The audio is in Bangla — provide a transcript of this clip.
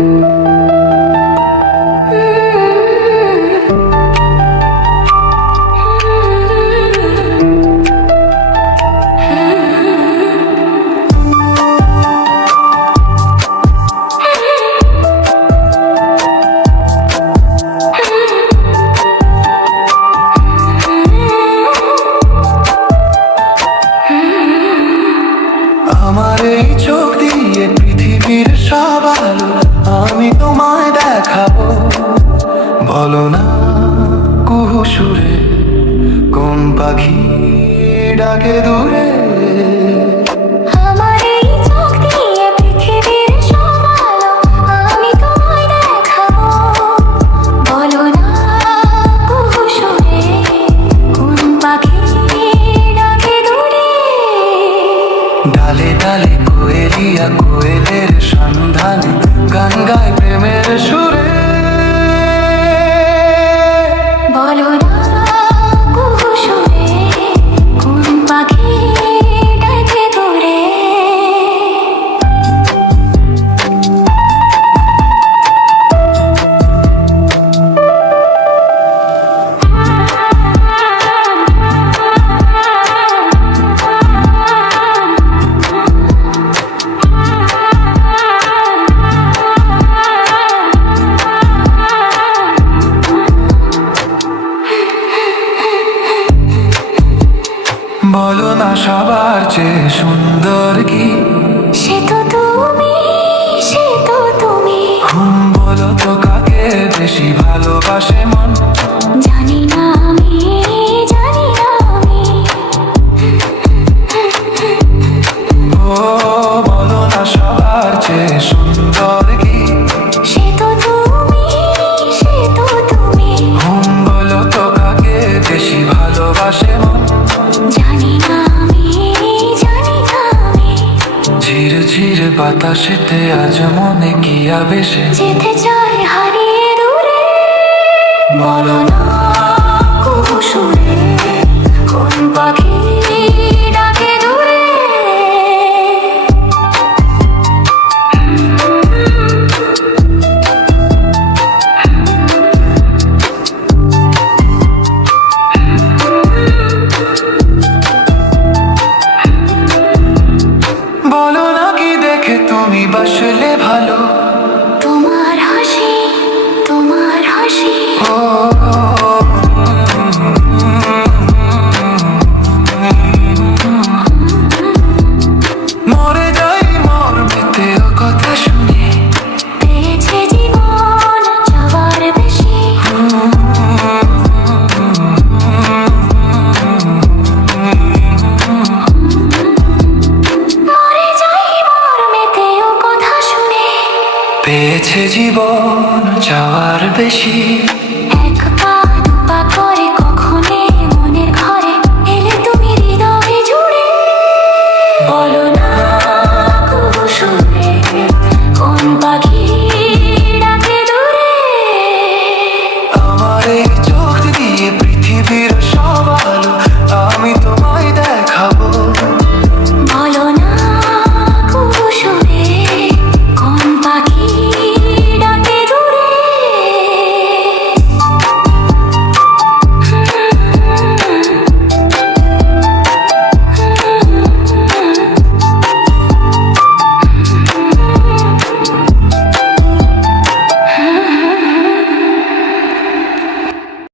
আমার এই চোখ দিয়ে পৃথিবীর সব আলো আমি তোমায় দেখাবো। বলো না কুহু সুরে কোন পাখি ডাকে দূরে। আমার এই চোখ দিয়ে পৃথিবীর সব আলো আমি তোমায় দেখাবো। বলো না কুহু সুরে কোন পাখি ডাকে দূরে। ডালে ডালে কোয়েলিয়া কোয়েলের সন্ধানে গান গায় প্রেমের সুরে। বলো না কুহু সুরে কোন পাখি ডাকে দূরে। বলো না সবার চেয়ে সুন্দর কি? সে তো তুমি, সে তো তুমি। বলো তো কাকে বেশি ভালোবাসে মন? জানি না আমি, জানি না আমি। ও বলো না সবার চেয়ে সুন্দর কি? সে তো তুমি, সে তো তুমি। বলো তো কাকে বেশি ভালোবাসে মন? জানি না আমি, জানি না আমি। ঝির ঝির বাতাসেতে আজ মনে কি আবেশে যেতে চাই হারিয়ে দূরে। বলো না কুহু সুরে কোন পাখি ডাকে দূরে। বলো না কি দেখে তুমি বাসলে ভালো? তোমার হাসি, তোমার হাসি। ও মরে যাই মর্মেতে ও কথা শুনে। পেয়েছে জীবন চাওয়ার বেশি। মরে যাই মর্মেতে ও কথা শুনে। পেয়েছে জীবন চাওয়ার বেশি।